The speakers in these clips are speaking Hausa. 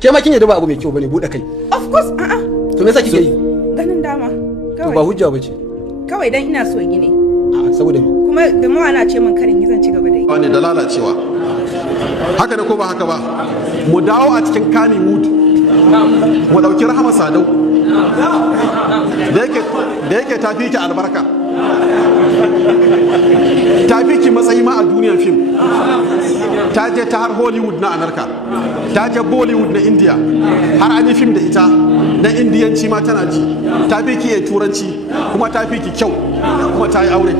Ke ma kin yadda ba abu mai kyau bane bude kai. Of course, To me yasa kike yi? Ganin dama. To ba hujja bace. Kawai dan ina so yi ne. Saboda me? Kuma da mawa na ce min karin yi zan ci gaba da yi. Wani da lalacewa. Haka ne ko ba haka ba? Mu dawo a cikin kani mutu. Mu dauki Rahama Sadau. Da yake tafi ki albarka. Tafi ki matsayi ma a duniyar fim. Ta je ta har Hollywood na Amerika. Ta je Bollywood na India. Har an yi fim da ita na Indiyanci ma tana ji. Ta fi ki turanci kuma ta fi ki kyau kuma ta yi aure.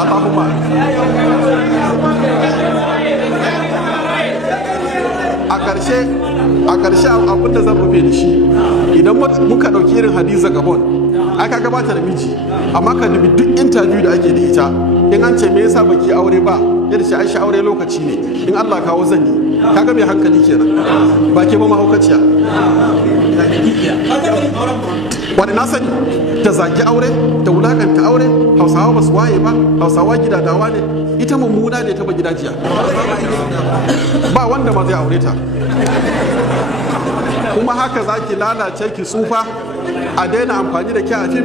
Allahumma a ƙarshe abin da zan rufe da shi idan muka ɗauki irin Hadiza Gabon aka gabata da miji amma ka dubi duk interview da ake da ita in an ce me yasa baki aure ba yadda shi aisha aure lokaci ne in Allah kawo zan yi kaga mai hankali kenan ba ke ba mahaukaciya wani na sani ta zagi aure ta wulakanta aure hausawa ba su waye ba hausawa gidadawa ne ita mummuna ne ta ba gidajiya ba wanda ma zai aure ta kuma haka za ki lalace ki tsufa a daina amfani da ki a fim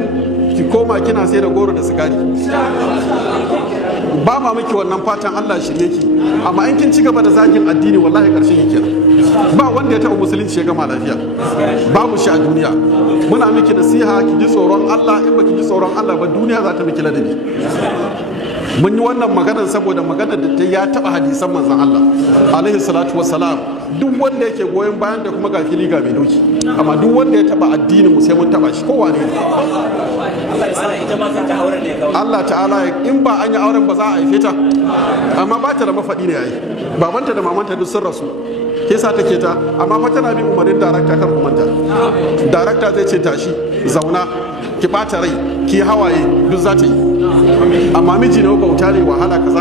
ki koma kina sai da goro da sigari ba ma miki wannan fatan Allah shirye ki amma in kin ci gaba da zagin addini wallahi karshen yake ba wanda ya taɓa musulunci ya gama lafiya babu shi a duniya muna miki nasiha ki ji tsoron Allah in baki ji tsoron Allah ba duniya za ta miki ladabi mun yi wannan maganar saboda maganar da ta ya taɓa hadisan manzon Allah alaihi salatu wassalam duk wanda yake goyon bayan da kuma ga fili ga mai doki amma duk wanda ya taɓa addinin mu sai mun taɓa shi kowa ne Allah ta'ala in ba an yi auren ba za a haife ta amma ba ta da mafaɗi ne yayi babanta da mamanta duk sun rasu ke sa take ta amma fa tana bin umarnin darakta kan kumanta darakta zai ce tashi zauna ki ɓata rai ki hawaye duk za ta yi amma miji ne bauta ne wahala kaza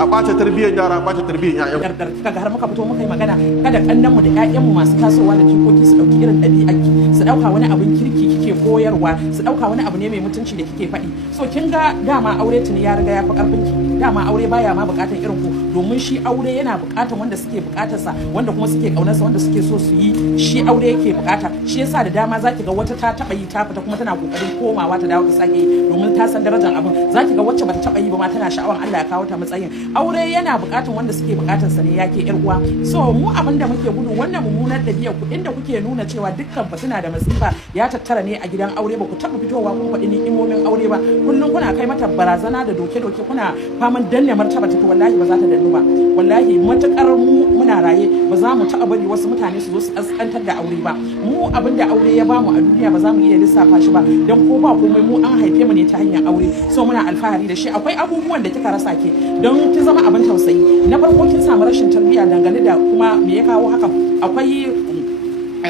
a ɓata tarbiyyar yara a ɓata tarbiyyar ƴaƴan kaga har muka fito muka yi magana kada kannan mu da ƴaƴan mu masu tasowa da jikoki su dauki irin ɗabi'arki su dauka wani abin kirki kike koyarwa su dauka wani abu ne mai mutunci da kike faɗi so kin ga dama aure tuni ya riga ya fi karfin ki dama aure baya ma bukatar irin ku domin shi aure yana bukatar wanda suke bukatarsa wanda kuma suke kaunarsa wanda suke so su yi shi aure yake bukata shi yasa da dama zaki ga wata ta taba yi ta fita kuma tana kokarin komawa ta dawo ta sake yi domin ta san darajar abin zaki ga wacce bata taba yi ba ma tana sha'awar Allah ya kawo ta matsayin aure yana bukatar wanda suke bukatarsa ne yake yar uwa so mu abin da muke gudu wannan mummunar dabi'a ku inda kuke nuna cewa dukkan fitina da masifa ya tattara ne a gidan aure ba ku taba fitowa kun faɗi ni'imomin aure ba kullum kuna kai mata barazana da doke-doke kuna faman danne martaba ta wallahi ba za ta dannu ba wallahi matukar mu muna raye ba za mu taɓa bari wasu mutane su zo su kaskantar da aure ba mu abin da aure ya bamu a duniya ba za mu iya lissafa shi ba dan ko ba komai mu an haife mu ne ta hanyar aure so muna alfahari da shi akwai abubuwan da kika rasa ke don ki zama abin tausayi na farko kin samu rashin tarbiyya dangane da kuma me ya kawo hakan akwai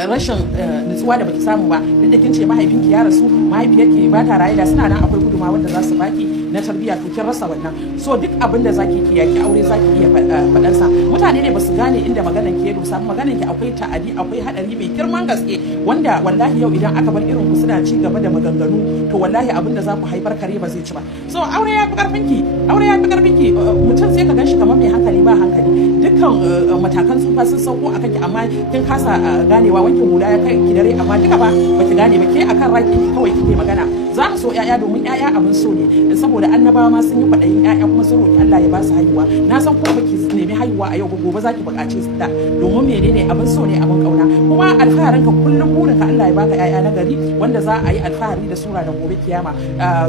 rashin nutsuwa da baki samu ba duk da kin ce mahaifinki ya rasu mahaifiyarki ba ta raye da suna nan akwai guduma wanda za su baki na tarbiyya to kin rasa wannan so duk abin da zaki ki yaki aure zaki iya faɗar sa mutane ne basu gane inda maganan ki ya dosa maganan ki akwai ta'adi akwai hadari mai girman gaske wanda wallahi yau idan aka bar irin ku suna ci gaba da maganganu to wallahi abin da za ku haifar kare ba zai ci ba so aure ya fi karfin ki mutum sai ka ganshi kamar mai hankali ba hankali dukkan matakan tsufa sun sauko akan ki amma kin kasa ganewa wankin hula ya kai ki dare amma duka ba baki gane ba ke akan rakin ki kawai kike magana za mu so ƴaƴa domin ƴaƴa abin so ne saboda annabawa ma sun yi kwaɗayin ƴaƴa kuma sun roki Allah ya ba su haihuwa na san ko baki nemi haihuwa a yau gobe za ki buƙace su da domin menene abin so ne abin kauna kuma alfaharin ka kullum burin ka Allah ya baka ƴaƴa na gari wanda za a yi alfahari da sura da gobe kiyama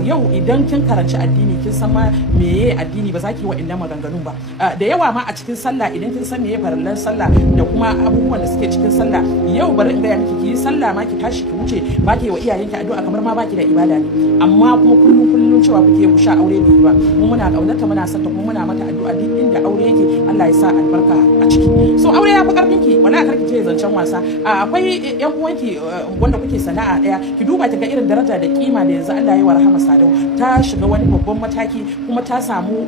yau idan kin karanci addini kin san ma meye addini ba za ki yi wa'annan maganganun ba da yawa ma a cikin sallah idan kin san meye farillan sallah da kuma abubuwan da suke cikin sallah yau bari in gaya miki ki yi sallah ma ki tashi ki wuce ba ki wa iyayenki addu'a kamar ma baki da ibada ne amma kuma kullum cewa kuke ku sha aure bai ba mu muna kaunarta muna santa kuma muna mata addu'a duk inda aure yake Allah ya sa albarka a ciki so aure ya fi karfin ki wala karki ce zancen wasa akwai yan uwanki wanda kuke sana'a daya ki duba ki ga irin daraja da kima da yanzu Allah ya yi wa Rahama Sadau ta shiga wani babban mataki kuma ta samu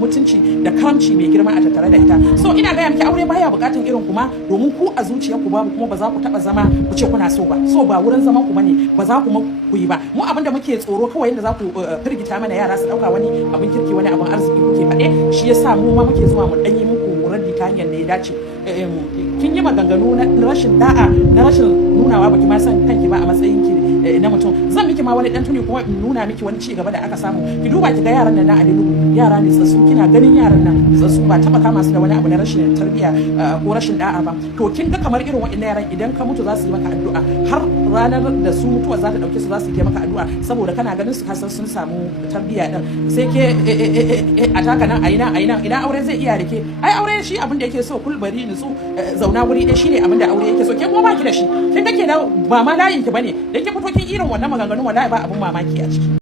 mutunci da karamci mai girma a tattare da ita so ina ga miki aure baya bukatun irin kuma domin ku a zuciyarku babu kuma ba za ku taba zama ku ce kuna so ba so ba wurin zaman ku bane ba za ku yi ba mu abin da muke tsoro kawai yadda za ku firgita mana yara su dauka wani abin kirki wani abin arziki kuke faɗe, shi yasa mu ma muke zuwa mu danyi muku raddi ta hanyar da ya dace. Kin yi maganganu na rashin da'a, na rashin nunawa baki ma san kanki ba a matsayin ki na mutum. Zan miki ma wani dan tuni kuma in nuna miki wani ci gaba da aka samu. Ki duba ki ga yaran nan na Alinugu, yara ne tsatsu, kina ganin yaran nan tsatsu ba taba kama su da wani abu na rashin tarbiyya ko rashin da'a ba. To kin ga kamar irin waɗannan yaran idan ka mutu za su yi maka addu'a, har ranar da su mutuwa za ta dauke su za su yi maka addu'a, saboda kana ganin su kasar sun samu tarbiyya din. Sai ke a taka nan aina idan aure zai iya rike, ai aure shi abin da yake so kulbari nutsu zauna wuri ɗaya shine abin da aure yake so. Ke kuma baki da shi, kin ga kenan ba ma layin ki bane da ke fito kin irin wannan maganganun, wallahi ba abin mamaki a ciki.